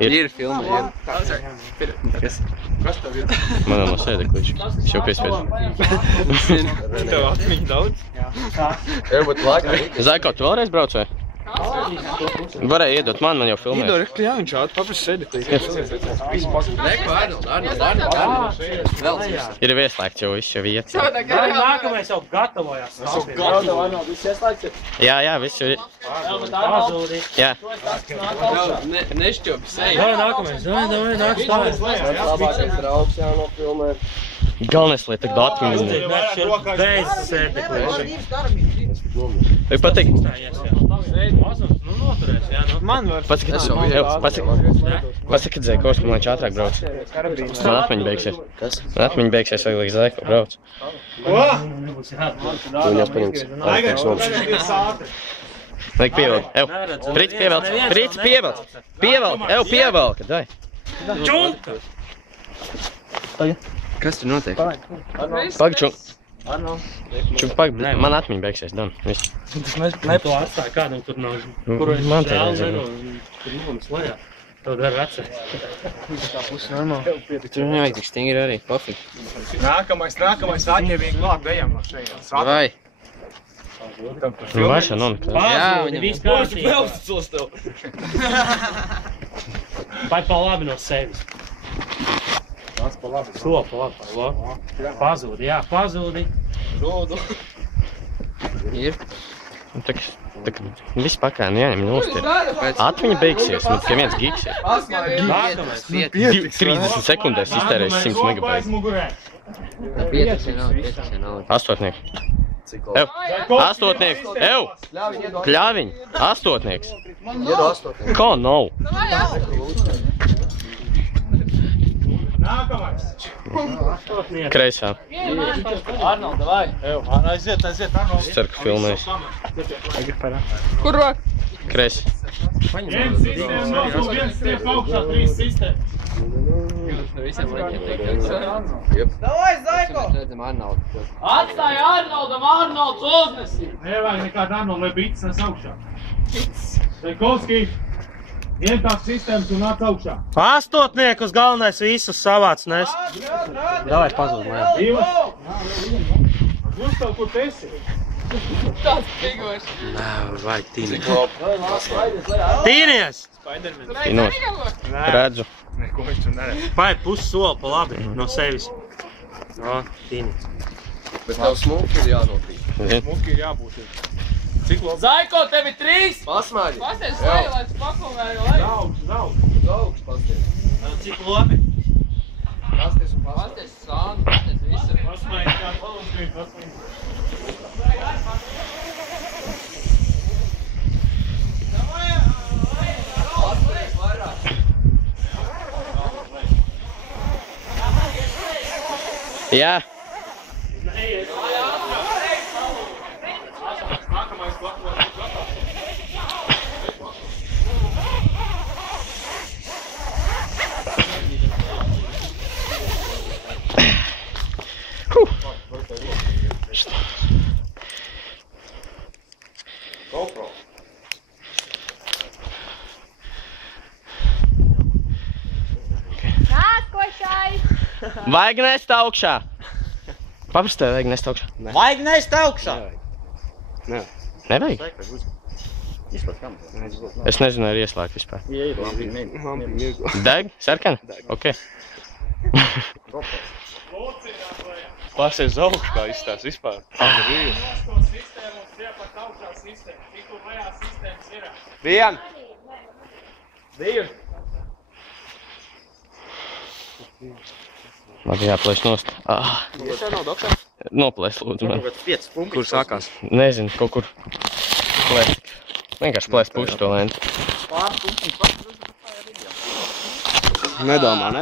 Ir filma, ir. Kas tev ir? Manā no sēdeklīša. Es jau piespiedzu. Tev atmiņa daudz? Zaiko, tu vēlreiz brauc vai? Varēja iedot man jau filmēt. Iedod, jā, viņš ād papras sēdeklīši. Ir ieslēgts jau viss jau vietas. Nākamais jau gatavojās. Jā, viss jau ir. Jā. Nešķopi seju. Nākamais, Galvenais, lai tagad atmiņu. Bez sēdeklīša. Vai patīk? Man var. Pasaki, Zaikos, man viņš ātrāk brauc. Man atmiņa beigsies. Kas? Man atmiņa beigsies, vai līdz Zaiko brauc. Viņās paņemts. Laik pievelk. Ev, Prīts pievelc. Prīts pievelc. Pievelk. Ev, pievelk. Dai. Čunka! Kas tur notiek? Pag, čunk. Pag, man atmiņa beigsies, Dan. Viss. To atstāja kādam tur nav. Man te Tur nomas lejā. Tev dar atceries. Tur nevajag tik stingri arī, pofīgi. Nākamais, atņemīgi klāt, ejam no šeit. Vai? Vaša, non. Pazūdi, viss kārtībā. Vai pa labi no sevis. So, pa labi. Pazūdi, jā, pazūdi. Ir. Tak, viss pakāni jāņem nost ir. Atmiņa beigsies, nu tikai viens gigs ir. Nākamais. 30 sekundēs iztērēs 100 megabaitu. 5 nav. Astotnieks. Ev, astotnieks, ev! Kļāviņ, astotnieks. Ko nav? Nākamais. Kreisā. Arnold, davai. Aiziet, Arnold. Es ceru, ka filmēs. Kur rok? Kreisi. Viens sistēma nav, viens stiep augšā, 3 sistēma. Davai, Zaiko! Redzam Arnoldu. Atstāj Arnoldam, Arnolds uznesi! Nevajag nekādu Arnold, lai bītas nes augšā. Zaikovski, ņem tās sistēmas un nāc augšā. Astotniekus galvenais visus savāc nes. Davai, pazūd, mājā. Divas. Gustav, kur tu esi? Tas pigoši. Vajag tīnīt. Tīnies! Tīnos. Redzu. Neko viņš tur neredz. Paid pusi soli pa labi no sevis. No, tīnies. Bet tev smuki ir jānokrīt. Smuki ir jābūt. Cik labi? Zaiko, tevi 3! Pasmaļi. Pasties leju, lai tu pakulvēju leju. Daudz, pasties. Cik labi? Pasties un pasties. Pasties sānu, pasties visu. Pasmaļi, kā palūdzīvi, pasmaļi. Jā. Nākamais gatavs. GoPro. Nākošais! Vajag nest augšā. Paprastē vajag nest augšā. Vajag nest augšā! Nevajag? Es nezinu, ar ieslēgt vispār. Deg? Sarkana? Ok. Pasies augšu, kā izstās vispār. Vien! Divi! Man jāplēš nost. Noplēs, lūdzu man. Kur sākās? Nezinu, kaut kur plēst. Vienkārši plēst puši to lēntu. Nedomā.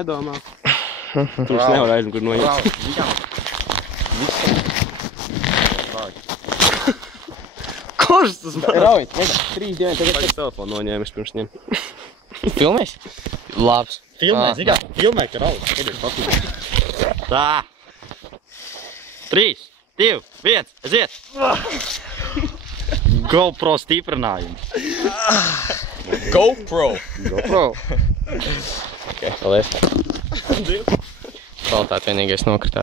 Tur es nevaru aizmu, kur noiet. Kurš tas man? Rauj, 3 dienas tagad pēc telefonu noņēmis pirms ņem. Filmēs? Labs. Filmē, zigā, filmē, ka raud. Tā. 3, 2, 1, aiziet! GoPro stiprinājumi. GoPro! GoPro. Ok, paldies. Kvalitāte vienīgais nokritā.